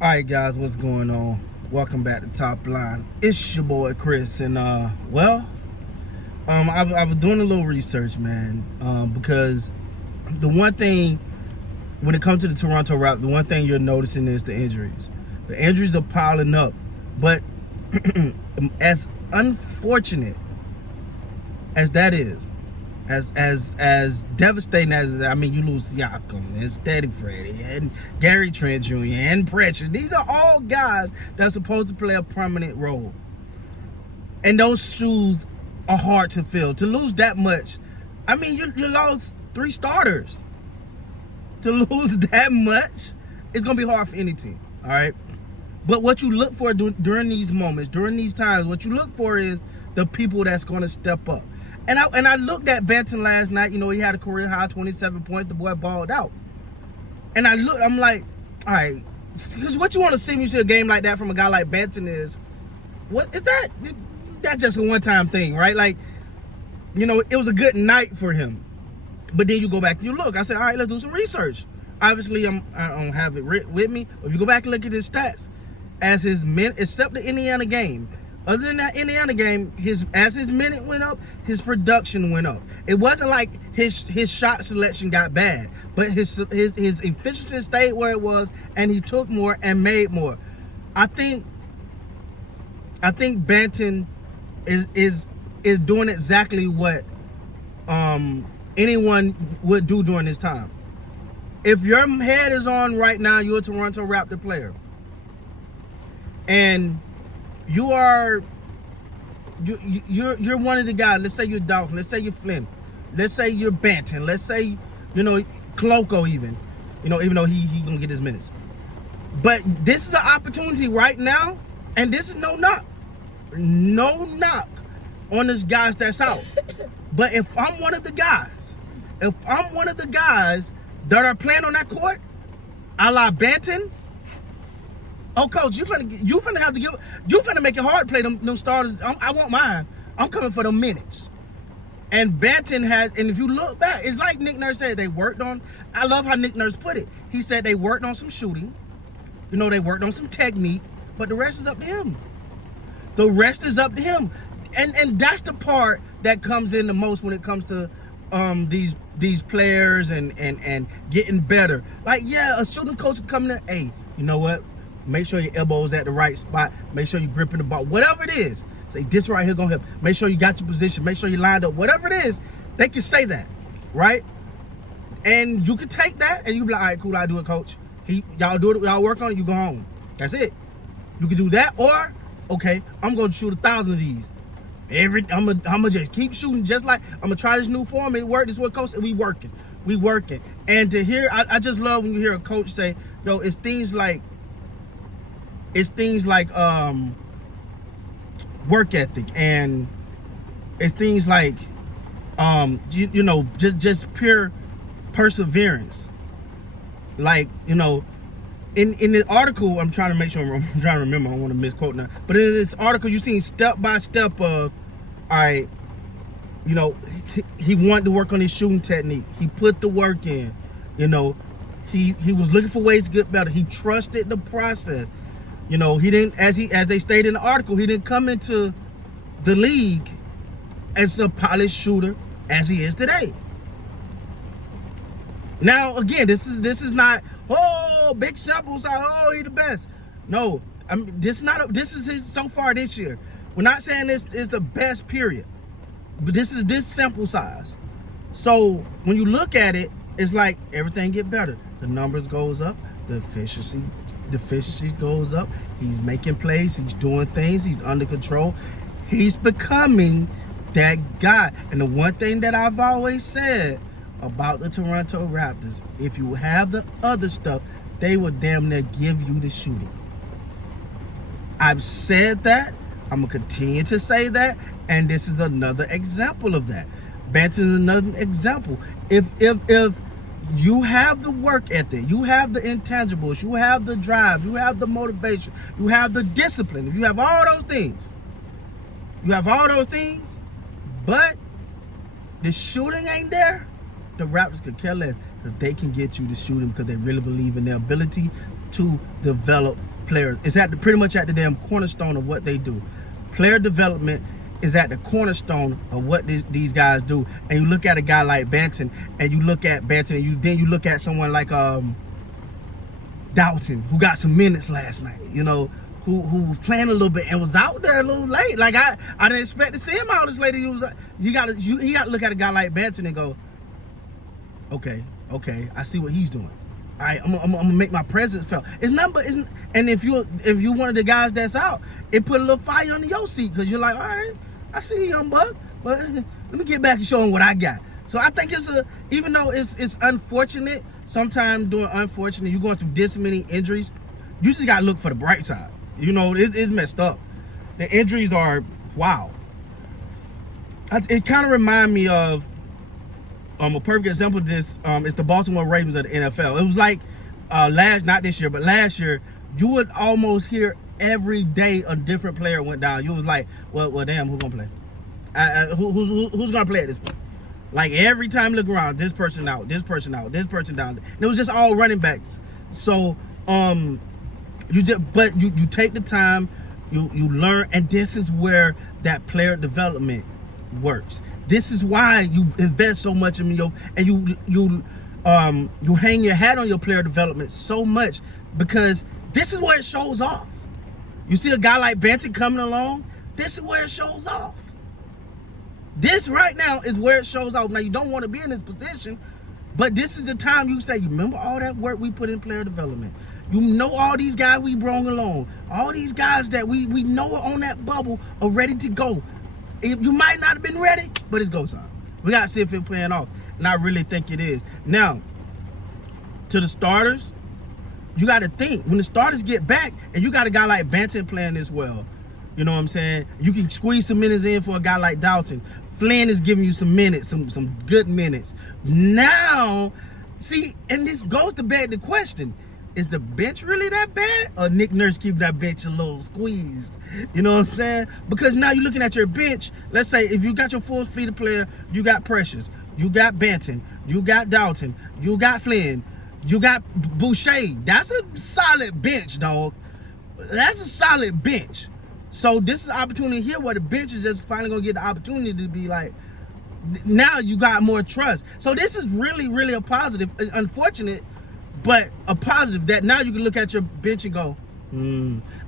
All right, guys, what's going on? Welcome back to Top Line. It's your boy Chris, and I was doing a little research, man, because the one thing when it comes to the Toronto Raptors, the one thing you're noticing is the injuries. The injuries are piling up, but as unfortunate as that is, as devastating as you lose Siakam and Steady Freddy and Gary Trent Jr. and Precious. These are all guys that are supposed to play a prominent role. And those shoes are hard to fill. To lose that much, you lost 3 starters. To lose that much, it's gonna be hard for any team. All right. But what you look for during these moments, during these times, what you look for is the people that's gonna step up. And I looked at Banton last night. You know, he had a career high 27 points. The boy balled out. And I'm like, all right, because what you want to see when you see a game like that from a guy like Banton is, what is that? That's just a one-time thing, right? Like, you know, it was a good night for him. But then you go back and you look. I said, all right, let's do some research. Obviously, I don't have it with me. If you go back and look at his stats, as his except the Indiana game. Other than that Indiana game, as his minute went up, his production went up. It wasn't like his shot selection got bad, but his efficiency stayed where it was, and he took more and made more. I think Banton is doing exactly what anyone would do during this time. If your head is on right now, you're a Toronto Raptor player, and you're one of the guys. Let's say you're Dolphin. Let's say you're Flynn. Let's say you're Banton. Let's say, Cloco even. Even though he gonna get his minutes. But this is an opportunity right now, and this is no knock on this guys that's out. But if I'm one of the guys that are playing on that court, a la Banton. Oh, coach, you finna have to you finna make it hard to play them starters. I want mine. I'm coming for them minutes. And Banton and if you look back, it's like Nick Nurse said, they worked on, I love how Nick Nurse put it. He said they worked on some shooting. They worked on some technique, but the rest is up to him. The rest is up to him. And that's the part that comes in the most when it comes to these players and getting better. Like, yeah, a shooting coach coming in, hey, you know what? Make sure your elbow's at the right spot. Make sure you're gripping the ball. Whatever it is. Say, this right here gonna help. Make sure you got your position. Make sure you lined up. Whatever it is, they can say that, right? And you can take that and you be like, all right, cool, I'll do it, coach. Y'all do it. Y'all work on it. You go home. That's it. You can do that, or, okay, I'm gonna shoot 1,000 of these. I'm gonna just keep shooting, just like I'm gonna try this new form. It worked. This is what coach said. We working. And to hear, I just love when you hear a coach say, yo, it's things like work ethic, and it's things like just pure perseverance. Like, in the article, I'm trying to make sure I'm trying to remember, I don't want to misquote now, but in this article you seen step by step of, all right, he wanted to work on his shooting technique. He put the work in. He was looking for ways to get better. He trusted the process. He didn't, as they stated in the article, he didn't come into the league as a polished shooter as he is today. Now, again, this is not, big sample size, he the best. No, this is his so far this year. We're not saying this is the best period, but this is this sample size. So when you look at it, it's like everything get better. The numbers goes up. The efficiency goes up. He's making plays. He's doing things. He's under control. He's becoming that guy. And the one thing that I've always said about the Toronto Raptors, if you have the other stuff, they will damn near give you the shooting. I've said that. I'm going to continue to say that. And this is another example of that. Banton is another example. If you have the work ethic, you have the intangibles, you have the drive, you have the motivation, you have the discipline. If you have all those things, but the shooting ain't there, the Raptors could care less, because they can get you the shooting because they really believe in their ability to develop players. It's pretty much at the damn cornerstone of what they do. Player development is at the cornerstone of what these guys do. And you look at a guy like Banton, and you look at Banton, and then you look at someone like Dalton, who got some minutes last night, you know, who was playing a little bit and was out there a little late. Like I didn't expect to see him out this late. You gotta look at a guy like Banton and go, okay, I see what he's doing. All right, I'm gonna make my presence felt. And if you one of the guys that's out, it put a little fire under your seat, because you're like, all right, I see you, young buck, but let me get back and show him what I got. So I think even though it's unfortunate, sometimes doing unfortunate, you're going through this many injuries, you just gotta look for the bright side. You know, it's messed up. The injuries are wow. It kind of reminds me of a perfect example of this. It's the Baltimore Ravens of the NFL. It was like not this year, but last year, you would almost hear every day a different player went down. You was like, well, damn, who's gonna play? Who's gonna play at this point? Like every time you look around, this person out, this person out, this person down. And it was just all running backs. So you take the time, you learn, and this is where that player development works. This is why you invest so much in you hang your hat on your player development so much, because this is where it shows off. You see a guy like Banton coming along, this is where it shows off. This right now is where it shows off. Now, you don't want to be in this position, but this is the time you say, you remember all that work we put in player development. You know all these guys we brought along, all these guys that we know are on that bubble are ready to go. You might not have been ready, but it's go time. We got to see if it's playing off. And I really think it is. Now, to the starters, you got to think, when the starters get back, and you got a guy like Banton playing this well, you know what I'm saying? You can squeeze some minutes in for a guy like Dalton. Flynn is giving you some minutes, some good minutes. Now, see, and this goes to beg the question, is the bench really that bad? Or Nick Nurse keep that bench a little squeezed? You know what I'm saying? Because now you're looking at your bench. Let's say if you got your full fleet of player, you got Precious, you got Banton, you got Dalton, you got Flynn, you got Boucher. That's a solid bench, dog. That's a solid bench. So this is an opportunity here where the bench is just finally going to get the opportunity to be like, now you got more trust. So this is really, really a positive. Unfortunate, but a positive that now you can look at your bench and go,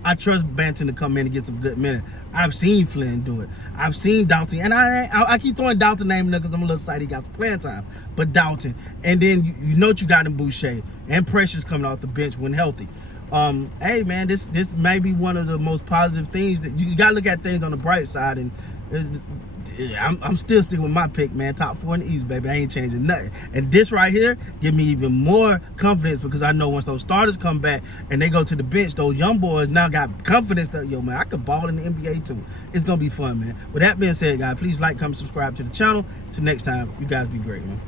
I trust Banton to come in and get some good minutes. I've seen Flynn do it. I've seen Dalton. And I keep throwing Dalton name in there because I'm a little excited he got some playing time. But Dalton. And then you know what you got in Boucher. And Precious coming off the bench when healthy. Hey, man, this may be one of the most positive things. That you got to look at things on the bright side. And I'm still sticking with my pick, man. Top 4 in the East, baby. I ain't changing nothing. And this right here give me even more confidence, because I know once those starters come back and they go to the bench, those young boys now got confidence that, yo, man, I could ball in the NBA too. It's going to be fun, man. With that being said, guys, please like, comment, subscribe to the channel. Till next time, you guys be great, man.